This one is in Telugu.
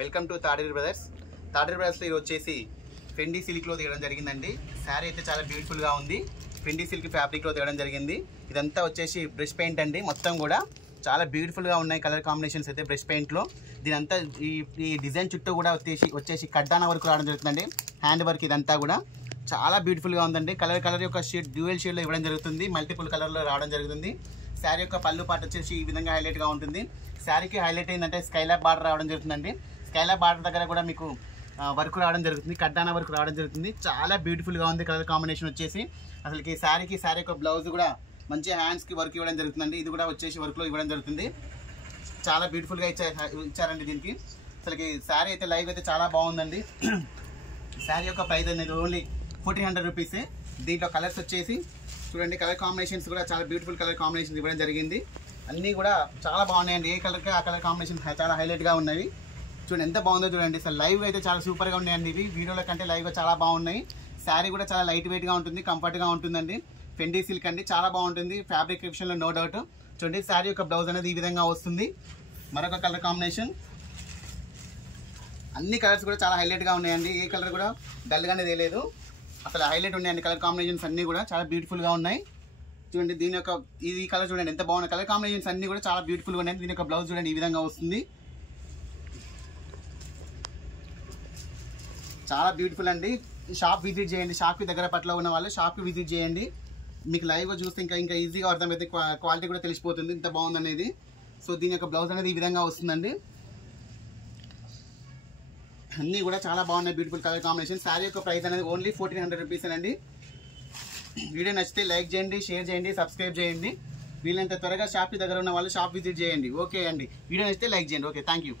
Welcome to Taderi brothers. Taderi బ్రదర్స్లో ఇది వచ్చేసి ఫెండీ సిల్క్లో తీయడం జరిగిందండి. శారీ అయితే చాలా బ్యూటిఫుల్గా ఉంది. ఫెండీ సిల్క్ ఫ్యాబ్రిక్లో తీయడం జరిగింది. ఇదంతా వచ్చేసి బ్రష్ పెయింట్ అండి. మొత్తం కూడా చాలా బ్యూటిఫుల్గా ఉన్నాయి కలర్ కాంబినేషన్స్ అయితే బ్రష్ పెయింట్లో. దీనంతా ఈ డిజైన్ చుట్టూ కూడా వచ్చేసి కడ్డాన వర్క్ రావడం జరుగుతుందండి. హ్యాండ్ వర్క్ ఇదంతా కూడా చాలా బ్యూటిఫుల్గా ఉందండి. కలర్ యొక్క షేడ్ డ్యూయల్ షేడ్లో ఇవ్వడం జరుగుతుంది. మల్టిపుల్ కలర్లో రావడం జరుగుతుంది. శారీ యొక్క పళ్ళు పాటు వచ్చేసి ఈ విధంగా హైలైట్గా ఉంటుంది. శారీకి హైలైట్ ఏంటంటే స్కైలాబ్ బార్డర్ రావడం జరుగుతుందండి. స్కైలాబ్ బార్డర్ దగ్గర కూడా మీకు వర్క్ రావడం జరుగుతుంది. కడ్డాన వర్క్ రావడం జరుగుతుంది. చాలా బ్యూటిఫుల్గా ఉంది కలర్ కాంబినేషన్ వచ్చేసి. అసలుకి శారీ యొక్క బ్లౌజ్ కూడా మంచి హ్యాండ్స్కి వర్క్ ఇవ్వడం జరుగుతుందండి. ఇది కూడా వచ్చేసి వర్క్లో ఇవ్వడం జరుగుతుంది. చాలా బ్యూటిఫుల్గా ఇచ్చారండి దీనికి. అసలుకి శారీ అయితే లైవ్ అయితే చాలా బాగుందండి. శారీ యొక్క ప్రైస్ అనేది ఓన్లీ 1400 రూపీసే. దీంట్లో కలర్స్ వచ్చేసి చూడండి, కలర్ కాంబినేషన్స్ కూడా చాలా బ్యూటిఫుల్ కలర్ కాంబినేషన్స్ ఇవ్వడం జరిగింది. అన్నీ కూడా చాలా బాగున్నాయండి. ఏ కలర్కి ఆ కలర్ కాంబినేషన్ చాలా హైలైట్గా ఉన్నవి. చూడండి ఎంత బాగుందో చూడండి. అసలు లైవ్ అయితే చాలా సూపర్గా ఉన్నాయండి. ఇవి వీడియోల కంటే లైవ్గా చాలా బాగున్నాయి. శారీ కూడా చాలా లైట్ వెయిట్గా ఉంటుంది, కంఫర్ట్గా ఉంటుందండి. ఫెండీ సిల్క్ అండి, చాలా బాగుంటుంది. ఫ్యాబ్రిక్ విషయంలో నో డౌట్. చూడండి శారీ యొక్క బ్లౌజ్ అనేది ఈ విధంగా వస్తుంది. మరొక కలర్ కాంబినేషన్. అన్ని కలర్స్ కూడా చాలా హైలైట్గా ఉన్నాయండి. ఏ కలర్ కూడా డల్గానే తెలియదు. అసలు హైలైట్ ఉన్నాయండి కలర్ కాంబినేషన్స్ అన్నీ కూడా చాలా బ్యూటిఫుల్గా ఉన్నాయి. చూడండి దీని యొక్క ఈ కలర్ చూడండి ఎంత బాగున్నాయి. కలర్ కాంబినేషన్స్ అన్నీ కూడా చాలా బ్యూటిఫుల్గా ఉన్నాయి. దీని యొక్క బ్లౌజ్ చూడండి ఈ విధంగా వస్తుంది. చాలా బ్యూటిఫుల్ అండి. షాప్ విజిట్ చేయండి. షాప్కి దగ్గర పట్ల ఉన్న వాళ్ళు షాప్కి విజిట్ చేయండి. మీకు లైవ్గా చూస్తే ఇంకా ఈజీగా అర్థమైతే క్వాలిటీ కూడా తెలిసిపోతుంది ఇంత బాగుంది అనేది. సో దీని యొక్క బ్లౌజ్ అనేది ఈ విధంగా వస్తుందండి. అన్నీ కూడా చాలా బాగున్నాయి బ్యూటిఫుల్ కలర్ కాంబినేషన్. శారీ యొక్క ప్రైస్ అనేది ఓన్లీ 1400 రూపీస్ అండి. వీడియో నచ్చితే లైక్ చేయండి, షేర్ చేయండి, సబ్స్క్రైబ్ చేయండి. వీళ్ళంత త్వరగా షాప్కి దగ్గర ఉన్న వాళ్ళు షాప్ విజిట్ చేయండి. ఓకే అండి. వీడియో నచ్చితే లైక్ చేయండి. Okay, thank you.